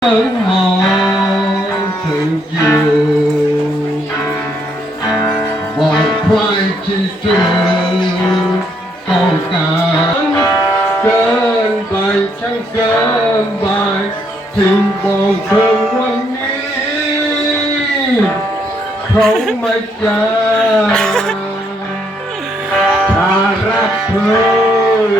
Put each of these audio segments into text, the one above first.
to you. Một khoai chi trường còn cả cơn bài chẳng cơn bài thì bọn thương quân nghĩ không mấy cha ta rap thôi.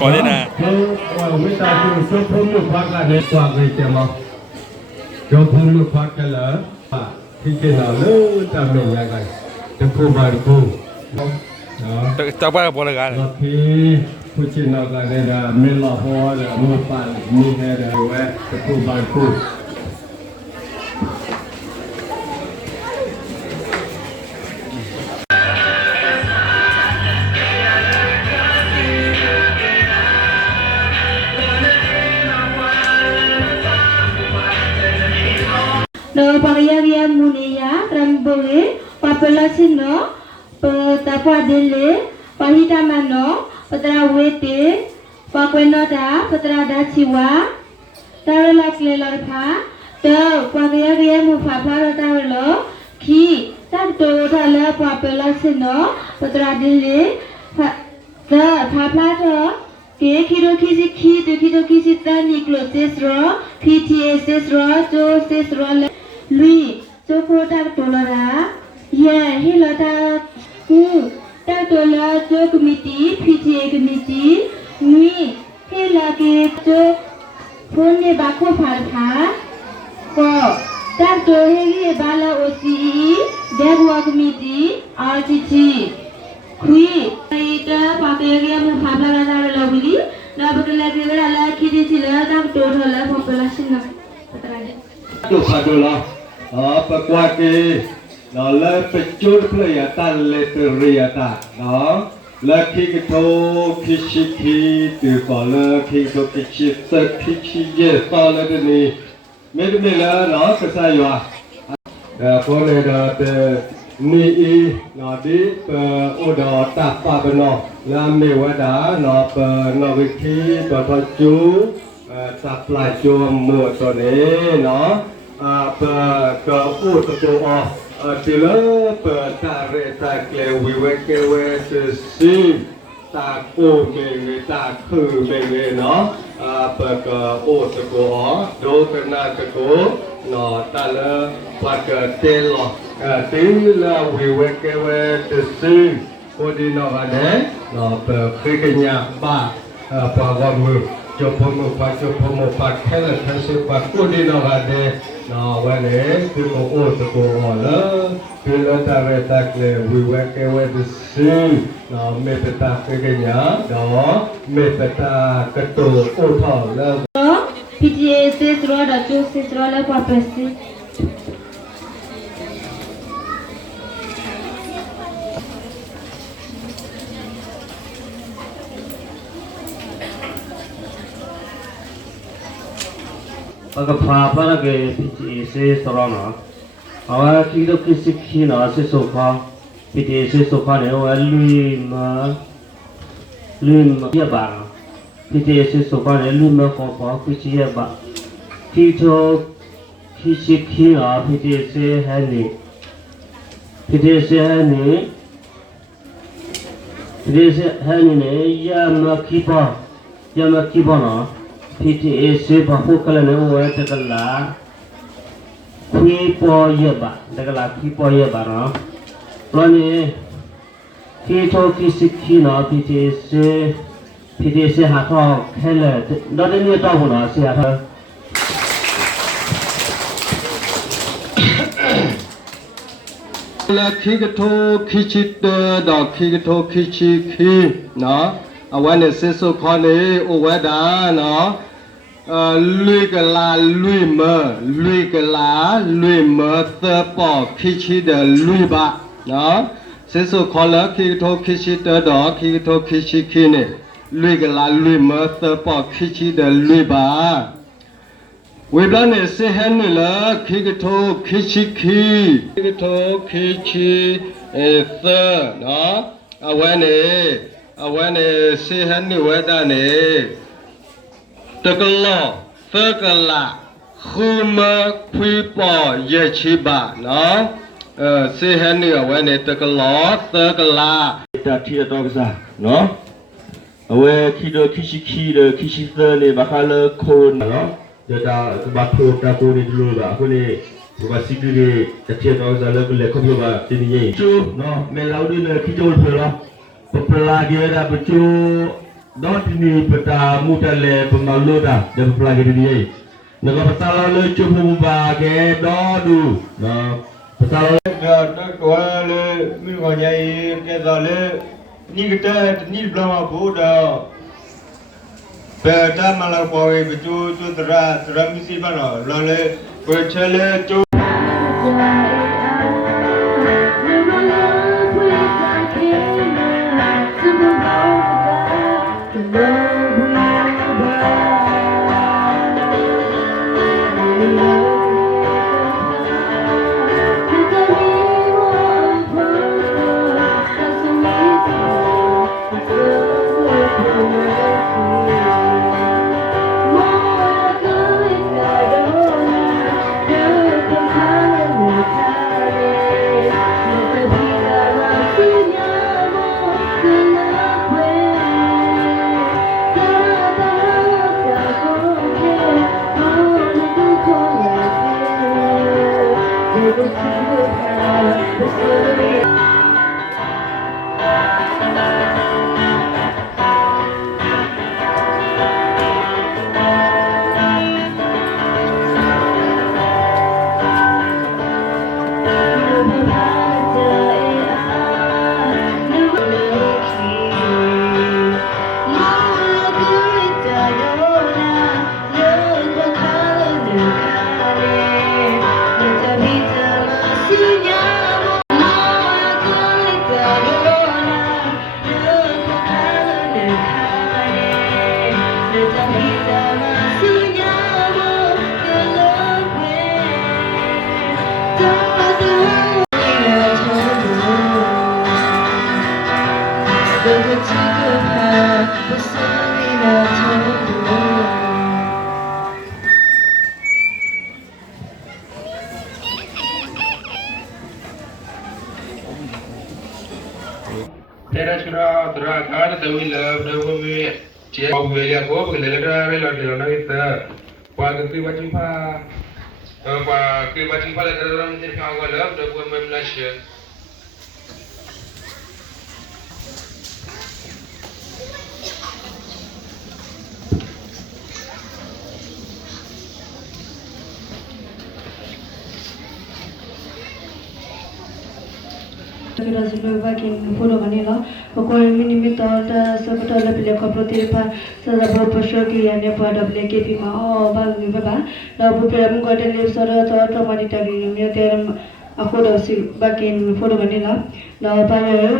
Có thế nào? Mấy ta cứ số phun nước phát là để quạt về chè mà số phun nước phát cái lỡ khi cái nào lớn ta mình lại cái cái khu bài khu đó Chắc ba bộ là cái này. khi khu chuyện nào cái này là mình là hoa là mua bàn mua hè là cái khu bài khu No pagaya munia ramboge papelasino tapadele pahitamano patrawete pakwenoda patradachiwa taralaklelarpha the pagaya mufapara taralo ki tanto tala papelasino patradele the paplata ke kiro kisi ki to kiro kisi tani closes ro PTSS ro joses ro lui cho cô ta tolara yeah hila ta ku ta tola cho committee PTA committee ni hila ke cho phone ne ba ko phar tha ko ta to he bala OCE dagwa committee RTT kui ita pakaya mu phabla na la bili na bakala ke la khidi chila ta to thola population na patara được phải được là bậc qua kỳ đó là phải chốt plei ta lệ từ ria ta đó là khi cái thô khi từ có là khi có cái chi sơ khi dễ to là cái này mấy cái này là nó cái sao vậy có này là ni nó đi ở đó tạp vào bên nó là mấy cái đó nó cái khi có thôi chú tạp lại cho mùa cho này nó ke ut tu tila ta re ta kle we si ta ko me ta khu me no ke ut ko do ke na ke ko no ta la pa ke te lo tin la we si ko di no ga de no pe ke nya ba pa ga mu cho phong pa khe la tha se pa ko di no ga de no vale cứ có ô tô có lỡ cứ lỡ ta về ta kể vui cái về được xin nó mẹ ta cái nhá đó mẹ ta cái tổ ô thọ lỡ PTSS ro da joses ro la papesi agar papa ke PTSS torana, awak kita kisi na se sofa, PTSS sofa ni awak lui dia bang, PTSS sofa ni lui mah kisi dia bang, kita kisi na PTSS ni ya mah kipa na. PTSS bahukala ni orang terkala kipo ye ba, terkala kipo ye ba na. Lalu kita kisi na PTSS hata kela, dah ni tahu na siapa. là khi cái thô khi chi đó khi cái thô khi nó ở ngoài này sẽ số con này ở ngoài đó nó lui cái là lui mơ tơ bỏ khi chi de lui ba đó sẽ số khó lỡ khi thô khi chi tơ đó khi thô khi chi khi này lui cái là lui mơ tơ bỏ khi chi de lui ba vì đó này sẽ hẹn nữa là khi cái thô khi chi khi cái thô khi chi tơ đó à vậy này sẽ hẹn nữa vậy đó này tơ cái lọ tơ cái là khu mơ quy bỏ ye chi ba nó sẽ hẹn nữa vậy này tơ cái lọ tơ cái là ta thi ra đó cái nó vậy khi đó khi tơ này bác là khôn nó giờ ta bác thô ta cô đi dulu bác cô này bác sĩ đi ta thi ra đó cái là không hiểu bác thì như chú nó mình lao đi là khi chú phải lo pelagi ada becu dot ini peta mutale pemalu dah dan pelagi dia naga petala le cubu bage dodu na petala nó có le mình gọi nhảy cái giờ le ni cái ni belum apa dah pada malah kau betul terang misi mana lalu bercela tu Tera chura tera kar dewi love dewi me cie au velia ko ke lega re la de na kita pa ke bacing pa pa ke bacing pa le dalam jer ka wa love dewi me mlashe Kita sudah bagian follow manila, pokoknya minimum tahun sebetulnya pilih komputer pa, sebab pasal kalian yang pada pilih KP mah, bang ni bapa, dah pilih muka dan sara sara mani tadi, ni tiada aku dah si bagian follow manila, dah pada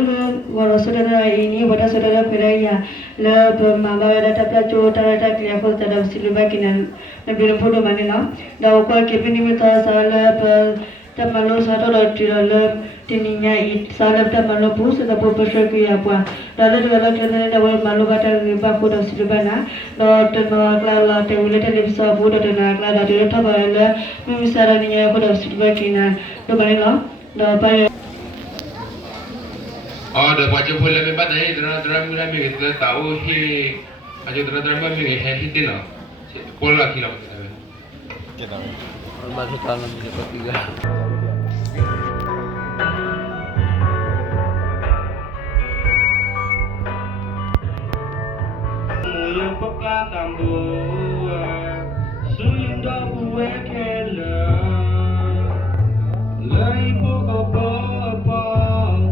walau saudara ini, pada saudara kerja, lep mama ada tapi cuma ada kalian aku dah si bagian nabi follow manila, dah aku KP ni minta salah ta malo sa to la tirala tininya it sala ta malo pu sa po pasha ku ya pa dala dala tena da wal malo bata ba ko da silbana do to no kla la te ule te lipsa bu do na kla da de ta ba la mi sara ni ya ko da silba kina do ba no do pa oh da pa je phole me ba dai dra mula me ke ta o hi ajo dra me me he hi tena ko la khila kita masih tanam di ketiga. Mulia peka tambu, sulinda buwe kela, lai poko papa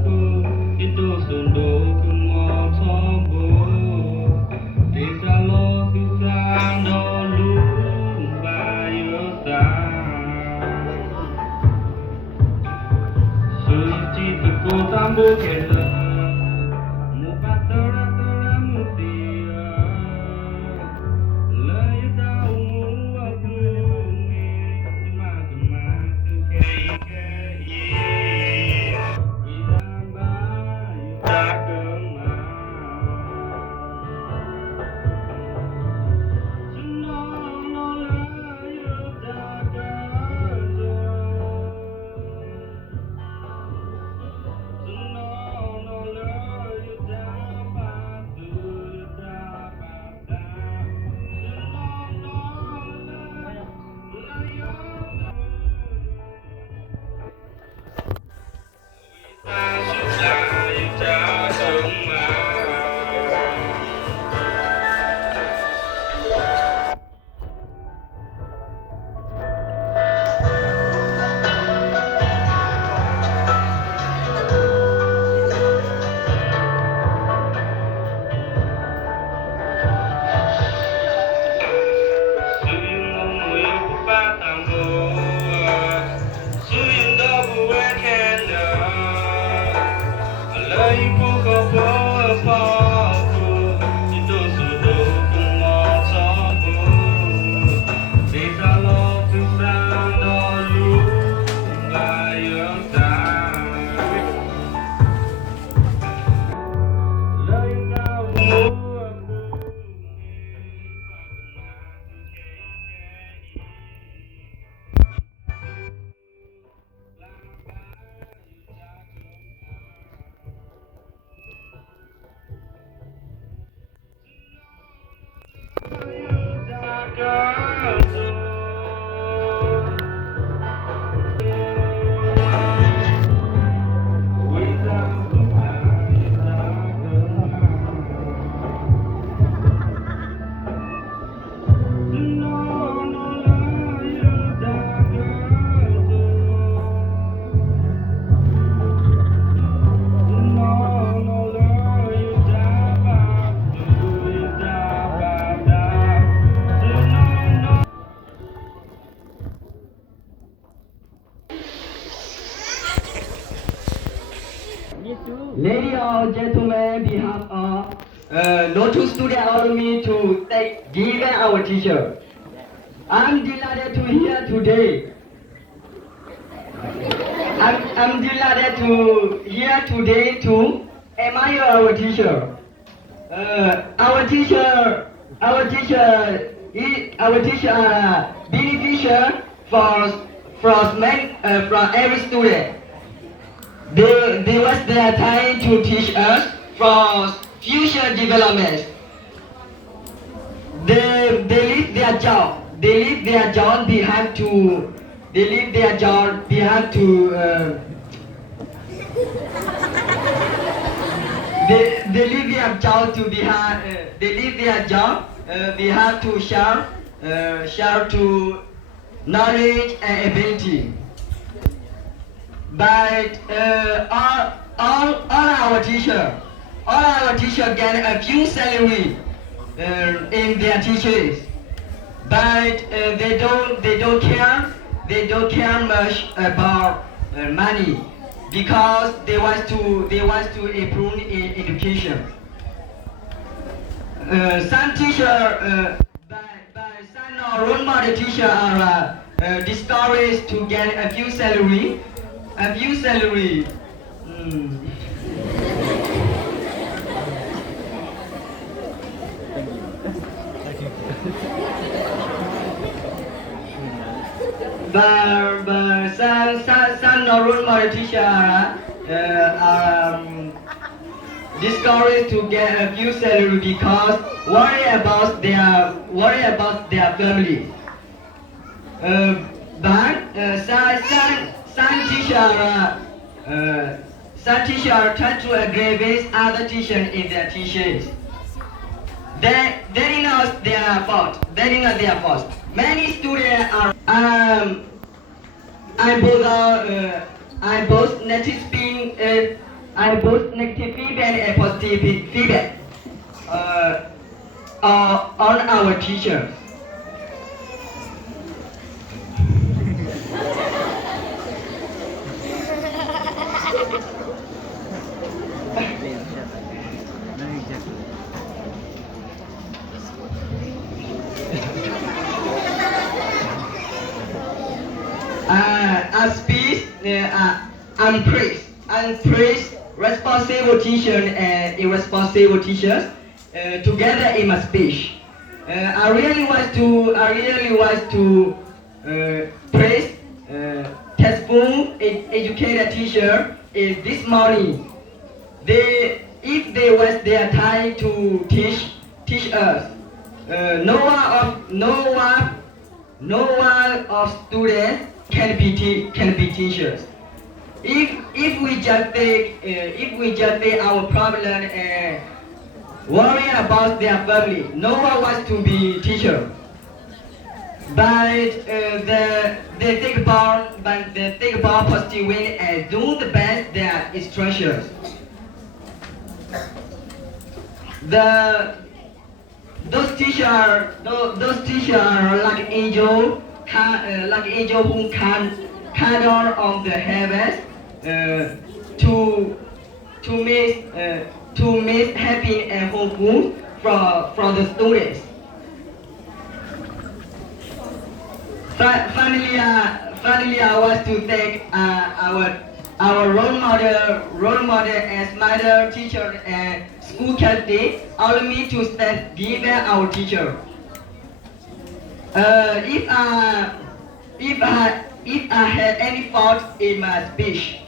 ku, itu sundo kumot sombo, desa lo susah dolu. Ladies and gentlemen, we have no two students allowed me to give our teacher. I'm delighted to here today. I'm delighted to here today to admire our teacher. Our teacher are beneficial from every student. They waste their time to teach us for future development. They leave their job. They leave their job. They have to. They leave their job. They have to. They leave their job to behind. They leave their job. We have to share to knowledge and ability. But all our teacher get a few salary in their teachers, but they don't care much about money because they want to improve in education. Some teacher, but some role model teacher are discouraged to get a few salary. But some role model teacher are discouraged to get a few salary because worry about their family. But some teacher try to aggravate other teachers in their teachings. They did not their fault. Many students are I both negative feedback and positive feedback on our teachers. As speech, unpraised, responsible teachers and irresponsible teachers together in my speech. I really want to praise testful educated teacher this morning. If they waste their time to teach us, no one of students can be teachers. If we just take our problem and worry about their family, no one wants to be teacher. But they take about positive way and do the best their instructions. Those teachers are like angel who can down on the heavens to make happy and hopeful from the students. Finally, I want to thank our role model as mother, teacher, and school candidate. Allow me to stand given our teacher. If I had any fault in my speech,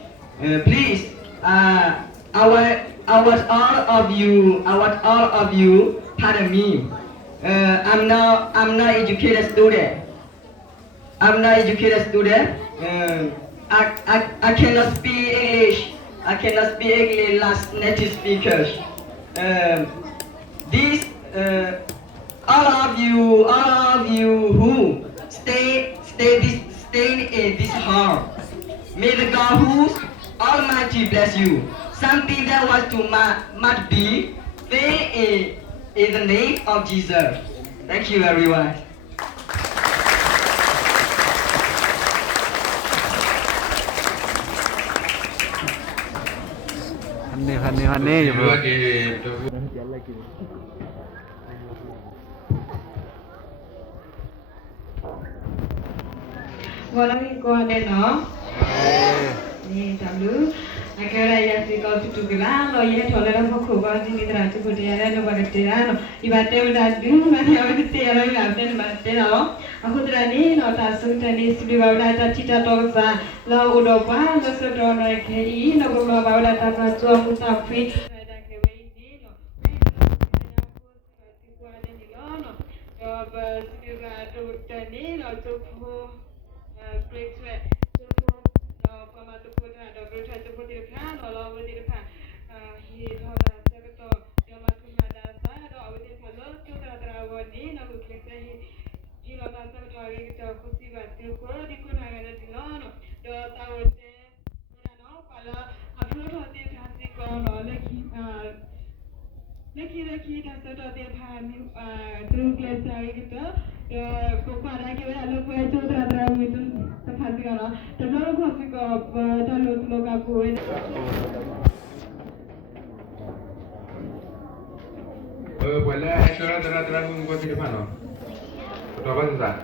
please, I want all of you pardon me. I'm not educated student. I cannot speak English. I cannot speak English like native speakers. All of you who stay in this hall. May the God who's Almighty bless you. Something that was to must be faith in the name of Jesus. Thank you, everyone. พันนี่อยู่ Luego que Voilà, quoi, non? Ni tamu. Agora ia ficar tudo lá, ia tolerar um pouco mais de hidrato por dia, não vai ter ano. E vai ter o dado, mas vai ter ano, vai ter mas ter não. A outra nem não tá soltando isso de vai dar tita tosa. Lá o do pá, não se torna que aí não vou vai dar tá sua muita free. Leki dah sudah dia paham terus kelas gitu. Kepada kita lalu kita terhadap itu terhadap orang. Terlalu khasi ko terlalu aku. Boleh asyara terang buat di depan loh. Betul apa susah?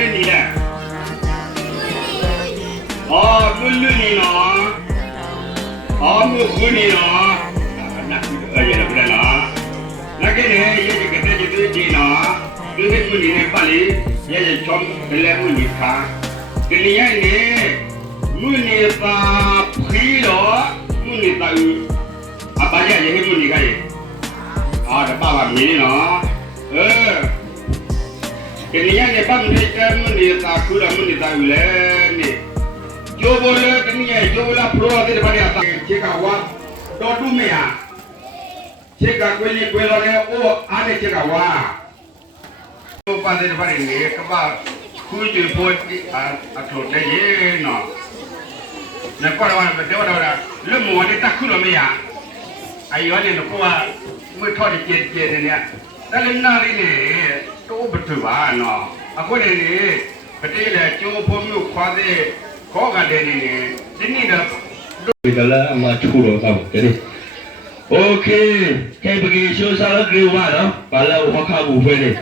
นี่นี่แหละอ๋อมือนี่เนาะอ๋อมือคุณนี่เนาะนักยังนักเรียนเนาะนักเรียนเนี่ยยังจะเกิดจะดูดีเนาะดูให้มือนี่เนี่ยไปเลยยังจะชมเป็นแล้วมือนี่ค่ะกันนี่ยังเนี่ยมือนี่ตาผีเหรอมือนี่ตาอาบายยังให้มือนี่กันอ๋อแต่ป้าว่ามีเนาะกันนี่ยังเนี่ยปั้มเด็กมือนี่ตาคือมือนี่ตาอยู่แล้วนี่โยบเลยกันนี่โยบละโปรอะไรบ้างเนี่ยตาเช็คเอาว่าโดนดูไหมอ่ะเช็คเอาคุยนี่คุยแล้วเนี่ยโอ้อันนี้เช็คเอาว่าโยบอะไรบ้างเนี่ยก็ว่าคุยจุดพูดอ่ะโทษได้ยินเนาะเนี่ยก็เราเดี๋ยวเราเรื่องหมูนี่ตักขึ้นแล้วไหมอ่ะไอ้ย้อนเนี่ยก็ว่าเมื่อทอดเจียนเนี่ยแต่เรื่องน่ารีเนี่ยโตบัดถือว่าเนาะอ่ะคนนี้ประเดี๋ยวเลยโจผมอยู่ขวาที่ขอกันเดี๋ยวนี้ที่นี่เด้อ bây giờ là mà chu rồi không cái đi ok cái bây giờ show sao là grill qua đó và là hoa khao bù phê này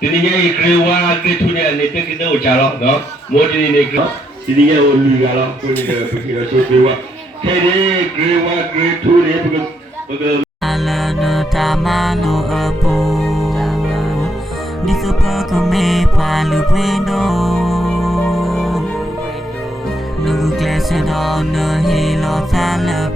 thì đi ngay grill qua cái thu này này cái đâu chả lo đó mua đi này grill thì đi ngay ôn lì lo cô này bây giờ show grill qua cái đi grill qua grill thu này bây giờ ala no tamalo apo ni super come palu bueno nu clase do no hilo tala